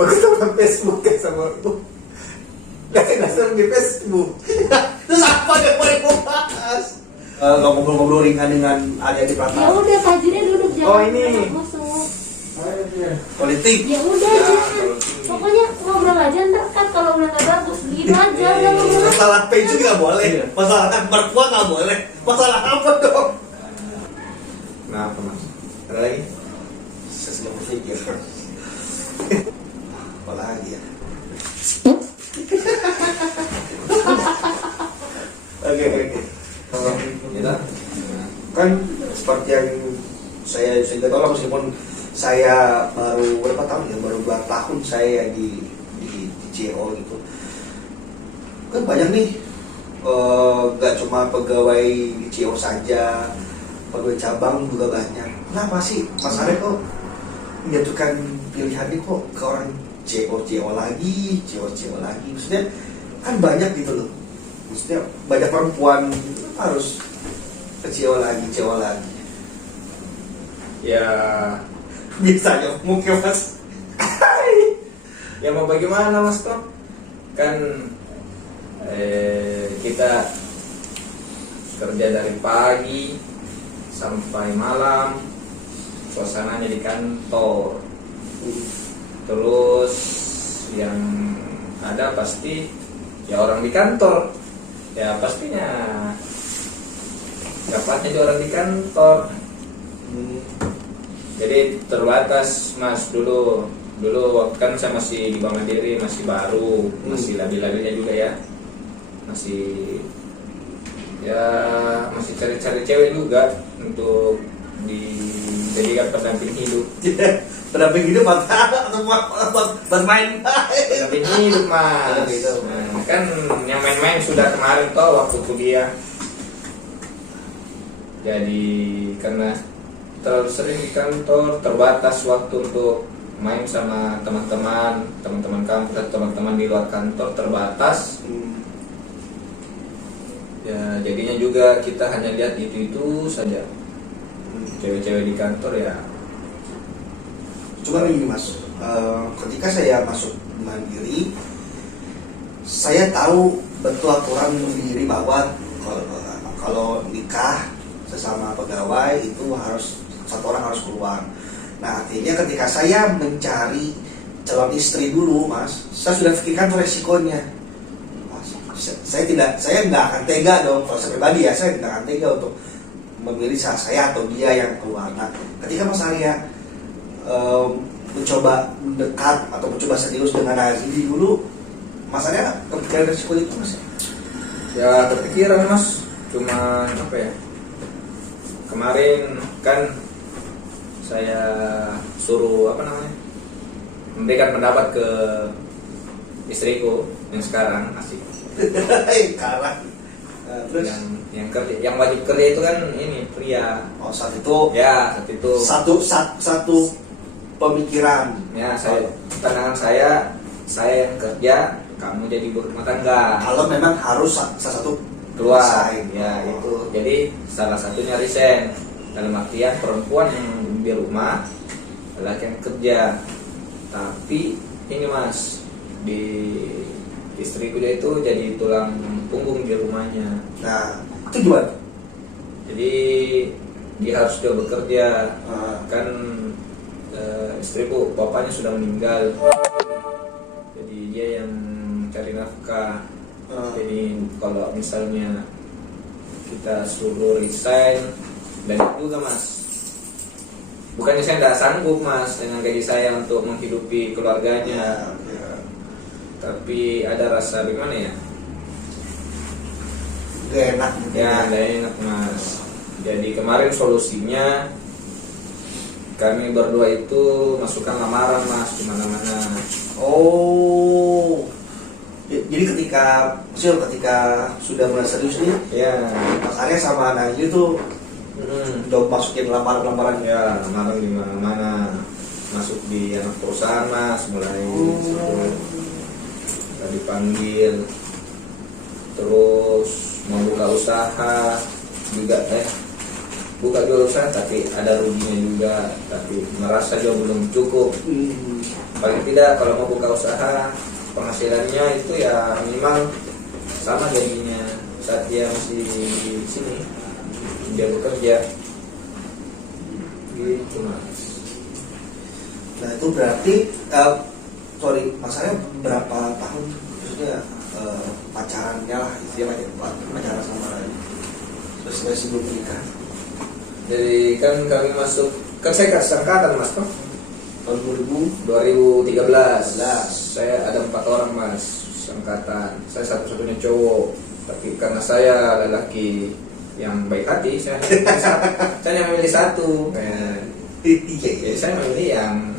Pagkatapos Facebook kan sama aku. Kasi nasa di Facebook. Terus apa yang boleh bahas? Ngobrol-ngobrol ringan dengan Aryani Ya Pratama. udah tajirnya duduk jangan Oh, ini. masuk. Politik. Ya udah jangan. Pokoknya ngobrol aja ntar kan kalau udah nggak bagus gitu aja udah ngobrol. Masalah page nggak boleh. Masalah mertua nggak boleh. Masalah apa dong? Kenapa mas? Ada lagi? Saya sedang berpikir. Apa lagi ya? Oke. Kita kan seperti yang saya sudah tahu lah, meskipun saya baru berapa tahun ya, baru 2 tahun saya di CEO gitu. Kan banyak nih, gak cuma pegawai di CEO saja, pegawai cabang juga banyak. Kenapa sih Mas Arya kok menjatuhkan pilihannya kok ke orang CEO lagi? Maksudnya kan banyak gitu loh. Maksudnya banyak perempuan gitu, harus ke CEO lagi. Ya, Biasanya mungkin mas. ya mau bagaimana mas toh? Kan kita kerja dari pagi sampai malam, suasananya di kantor. Terus yang ada pasti ya orang di kantor. Ya pastinya dapatnya di orang di kantor. Jadi terbatas mas dulu kan saya masih di Bank Mandiri, masih baru, masih labil-labilnya juga ya, masih cari-cari cewek juga untuk dijadikan pendamping hidup. Pendamping hidup atau buat main? Pendamping hidup mas. Nah, kan yang main-main sudah kemarin toh waktu kuliah. Jadi karena terlalu sering di kantor, terbatas waktu untuk main sama teman-teman kampus atau teman-teman di luar kantor, terbatas. Ya jadinya juga kita hanya lihat itu saja, cewek-cewek di kantor ya. Cuma ini mas, ketika saya masuk Mandiri, saya tahu betul aturan Mandiri bahwa kalau nikah sesama pegawai itu harus satu orang harus keluar. Nah artinya ketika saya mencari calon istri dulu mas, saya sudah pikirkan resikonya. Saya nggak akan tega dong, kalau saya pribadi ya, saya nggak akan tega untuk memilih saya atau dia yang keluar. Nah ketika Mas Arya mencoba mendekat atau mencoba serius dengan Azli dulu, Mas Arya kepikiran resiko itu mas? Ya kepikiran mas, cuma apa ya, kemarin kan saya suruh memberikan pendapat ke istriku yang sekarang asik. Terus yang wajib kerja itu kan ini pria. Oh saat itu Ya saat itu satu pemikiran. Ya pandangan saya yang kerja, kamu jadi berumah tangga. Kalau memang harus salah satu Keluar resign. ya itu, jadi salah satunya resign, dalam artian perempuan yang di rumah, laki yang kerja. Tapi ini mas, di istriku dia itu jadi tulang punggung di rumahnya. Nah itu gimana? Jadi dia harus juga bekerja. Kan istriku bapaknya sudah meninggal, jadi dia yang cari nafkah. Jadi kalau misalnya kita suruh resign, dan juga mas, bukannya saya tidak sanggup mas dengan gaji saya untuk menghidupi keluarganya, tapi ada rasa gimana ya? Gak enak. Ya gak enak mas. Jadi kemarin solusinya kami berdua itu masukkan lamaran mas di mana-mana. Oh, jadi ketika sudah mulai serius nih, Ya, Mas Arya sama Najli tuh udah masukin lamaran-lamaran. ya lamaran di mana-mana, masuk di anak perusahaan mas, mulai kita dipanggil, terus mau buka usaha juga buka juga usaha tapi ada ruginya juga, tapi merasa juga belum cukup. Paling tidak kalau mau buka usaha penghasilannya itu ya minimal sama gajinya saat dia masih di sini dia bekerja gitu mas. Nah itu berarti masalahnya berapa tahun maksudnya pacarannya lah istilahnya, pacaran sama terus sebelum menikah? Jadi kan kami masuk, kan saya kasih angkatan mas toh Tahun 2013. Saya ada 4 orang mas angkatan, saya satu-satunya cowok, tapi karena saya lelaki yang baik hati, saya memilih satu. Jadi saya memilih yang.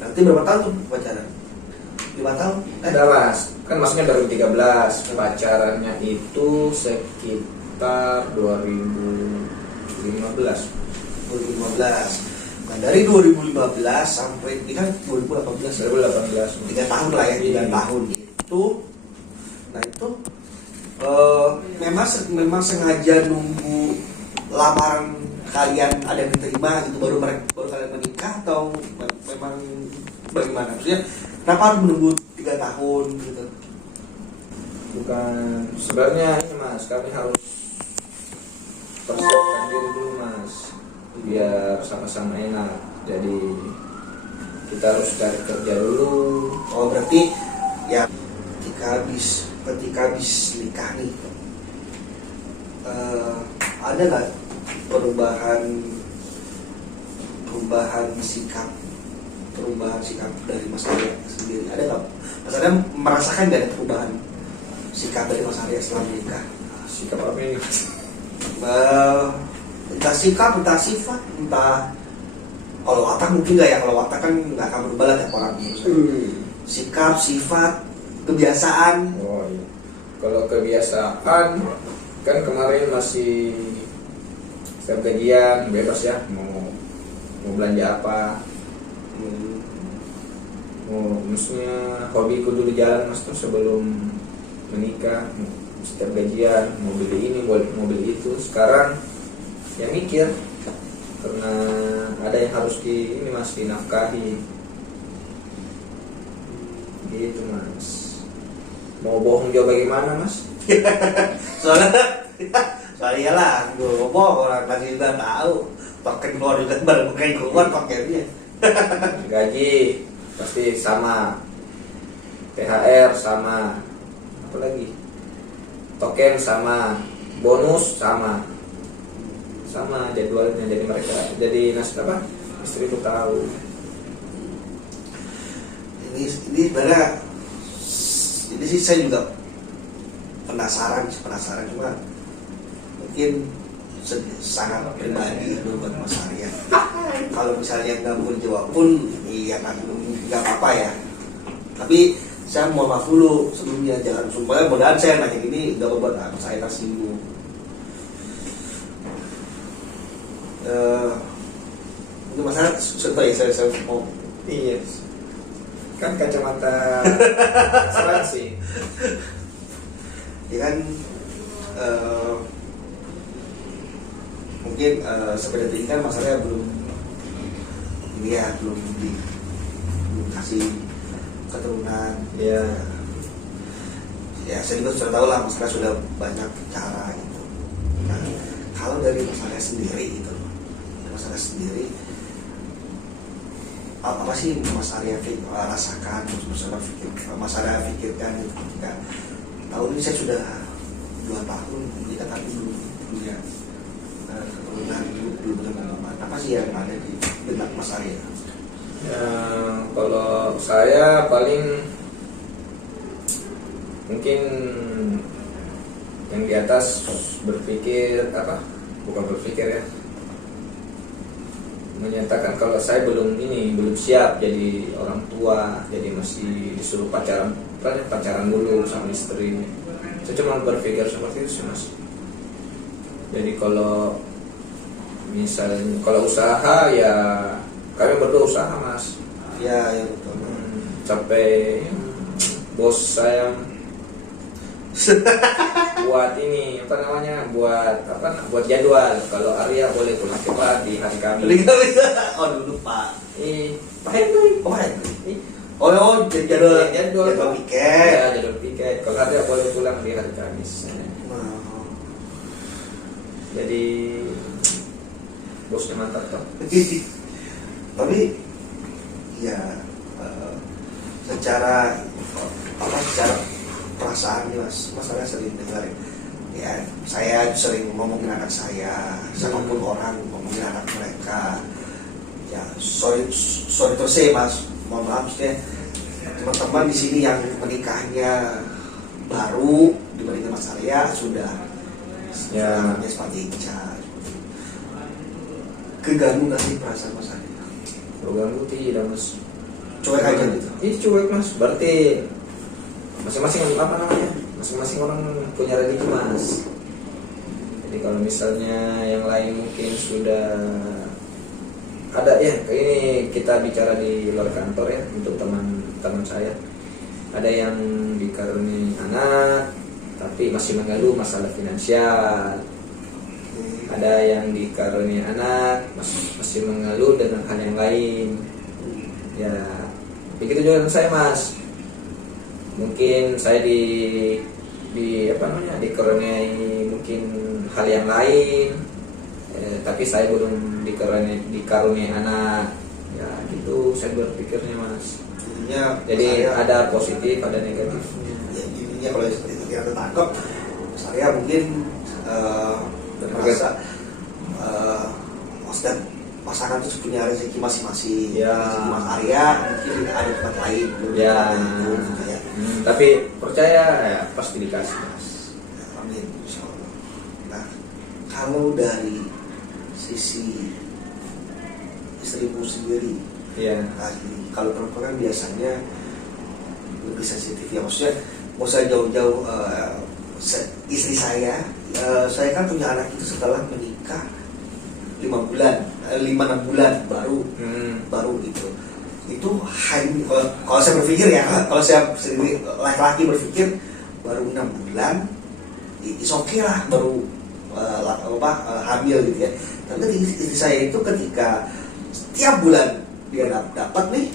Nanti berapa tahun tuh pacaran? 5 tahun? Ada mas, kan maksudnya 2013, pacarannya itu sekitar 2015. Nah dari 2015 sampai ini kan 2018 3 tahun lah ya, 3 tahun itu. Nah itu memang sengaja nunggu lamaran kalian ada yang diterima gitu baru kalian menikah, atau memang bagaimana? Maksudnya kenapa harus menunggu 3 tahun gitu? Bukan, sebenarnya ini mas, kami harus persiapkan diri dulu mas, biar sama-sama enak. Jadi kita harus cari kerja dulu. Oh berarti ya ketika habis nikah nih ada nggak perubahan sikap dari Mas Arya sendiri? Ada nggak? Mas Arya merasakan nggak ada perubahan sikap dari Mas Arya setelah menikah? Sikap apa ini mas? Entah sikap, entah sifat, entah kalau watak mungkin nggak ya, kalau watak kan nggak akan berubah lah tiap orang. Sikap, sifat, kebiasaan. Oh iya. Kalau kebiasaan kan kemarin masih setiap gajian bebas ya, mau belanja apa, mau maksudnya hobiku dulu jalan mas tuh sebelum menikah, setiap gajian mau beli ini mau beli itu. Sekarang ya mikir karena ada yang harus dinafkahi gitu mas. Mau bohong juga bagaimana mas? Soalnya lah, gue orang lagi juga tahu token keluar juga baru bukan keluar tokennya. Gaji pasti sama, THR sama, apa lagi? Token sama, bonus sama jadwalnya. Jadi mereka jadi nasabah istri itu tahu. Ini sebenarnya ini sih saya juga penasaran cuma mungkin sangat pribadi itu buat Mas Arya. Kalau misalnya nggak mau jawab pun iya kan nggak apa-apa ya, tapi saya mohon maaf dulu sebelumnya, jangan supaya mudahan saya nanya ini nggak membuat saya tersinggung. Mungkin masalah contoh ya saya mau Iya kan kacamata asuransi ya kan mungkin sebenarnya ini kan masalahnya belum kasih keturunan ya. Saya juga sudah tahu lah masalah sudah banyak cara gitu. Nah, kalau dari masalah sendiri itu apa sih Mas Arya rasakan, Mas Arya pikirkan gitu ketika tahun ini saya sudah 2 tahun menikah tapi belum punya keturunan, belum punya pengalaman. Apa sih yang ada di benak Mas Arya? Ya, kalau saya paling mungkin yang di atas berpikir bukan berpikir ya, menyatakan kalau saya belum siap jadi orang tua, jadi masih disuruh pacaran dulu sama istri. Saya cuma berpikir seperti itu sih mas. Jadi kalau misalnya kalau usaha ya kami berdua usaha mas. Ya betul. Sampai bos saya buat ini apa namanya, buat jadwal. Kalau Arya boleh pulang cepat di hari Kamis. Oh dulu Pak. Pak Henry. Oh Henry. Ih, Oh jadwal jadwal tiket. Ya, jadwal tiket. Kalau Arya boleh pulang di hari Kamis. Wow. Jadi bosnya mantap toh. Tapi ya secara perasaan nih Mas saya sering dengar ya, saya sering ngomongin anak saya, siapapun orang ngomongin anak mereka. Ya sorry to say Mas, mohon maaf ya teman-teman di sini yang menikahnya baru dibandingkan Mas Arya sudah Ya. seperti Ica. Keganggu nggak sih perasaan Mas Arya? Ganggu tidak Mas. Cuek aja gitu. Ini cuek Mas, berarti masing-masing apa namanya? Masing-masing orang punya rezeki Mas. Jadi kalau misalnya yang lain mungkin sudah ada ya, kayak ini kita bicara di luar kantor ya untuk teman-teman saya. Ada yang dikaruniai anak tapi masih mengeluh masalah finansial. Ada yang dikaruniai anak masih mengeluh dengan hal yang lain. Ya, begitu juga dengan saya Mas. Mungkin saya di apa namanya, dikaruniai mungkin hal yang lain, tapi saya belum dikaruniai anak. Ya gitu saya berpikirnya Mas. Jadi ada positif, ada negatif. Ya, intinya kalau seperti itu kita tangkap, saya mungkin merasa maksudnya pasangan itu punya rezeki masing-masing. Ya. Rezeki Mas Arya mungkin ada tempat lain belum Ya. itu, gitu ya. Tapi percaya ya pasti dikasih Mas. Amin, insya Allah. Nah, kalau dari sisi istrimu sendiri, Iya. kalau perempuan kan biasanya lebih sensitif ya, maksudnya mau saya jauh-jauh istri saya kan punya anak itu setelah menikah 5-6 bulan baru gitu. Itu hanya kalau saya berpikir ya, kalau saya sendiri laki-laki berpikir baru 6 bulan it's okay lah, baru hamil gitu ya. Tapi istri saya itu ketika setiap bulan dia dapat nih,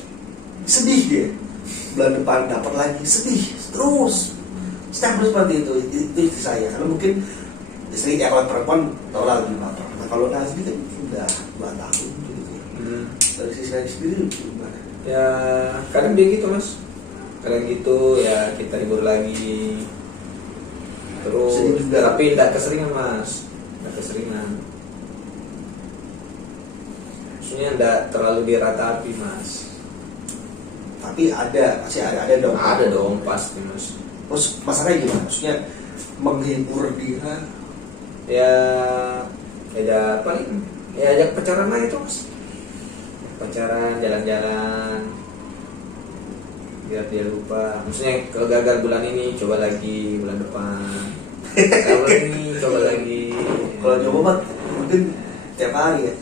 sedih dia. Bulan depan dapat lagi, sedih terus. Setiap bulan seperti itu istri saya. Karena mungkin istri ya, kalau perempuan tau lah lebih matang. Nah kalau Nazmi kan udah 2 tahun gitu. Dari sisi saya sendiri gimana? Ya kadang dia gitu Mas. Kadang gitu ya, kita libur lagi. Terus Sedih juga. tapi tidak keseringan Mas. Tidak keseringan. Maksudnya tidak terlalu diratapi Mas. Tapi masih ada dong. Ada dong pasti Mas. Terus masalahnya gimana? Maksudnya menghibur dia. Ya paling ya ajak pacaran lah itu Mas. Pacaran, jalan-jalan, biar dia lupa. Maksudnya kalau gagal bulan ini coba lagi bulan depan. Kalau bulan ini coba lagi. Kalau Jawa mah mungkin tiap hari ya.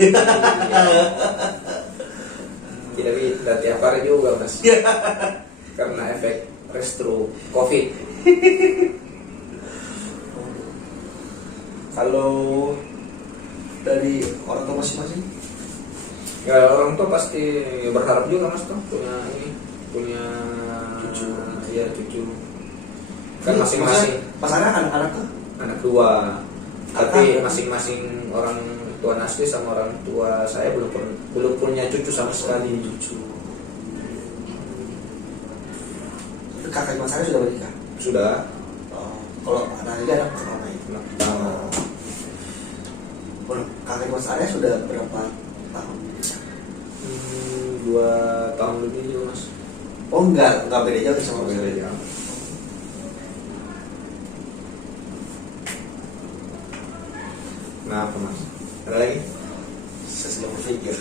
Tidak tiap hari juga Mas. Karena efek restro COVID. Kalau dari orang tua masing-masing, Ya orang tua pasti berharap juga Mas tuh punya Cucu. Iya cucu. Kan masing-masing Mas Arya anak-anak tuh anak 2. Tapi Apa? masing-masing orang tua Nasri sama orang tua saya belum punya cucu sama sekali. cucu. Kakak Mas Arya sudah menikah. Sudah. Kalau anaknya anak pertama itu. Anak pertama. Kakak Mas Arya sudah berapa tahun menikah? 2 tahun lebih juga Mas. Oh enggak beda jauh sama Mas Beda Arya. jauh. Nah apa Mas? Ada lagi? Saya sedang berpikir.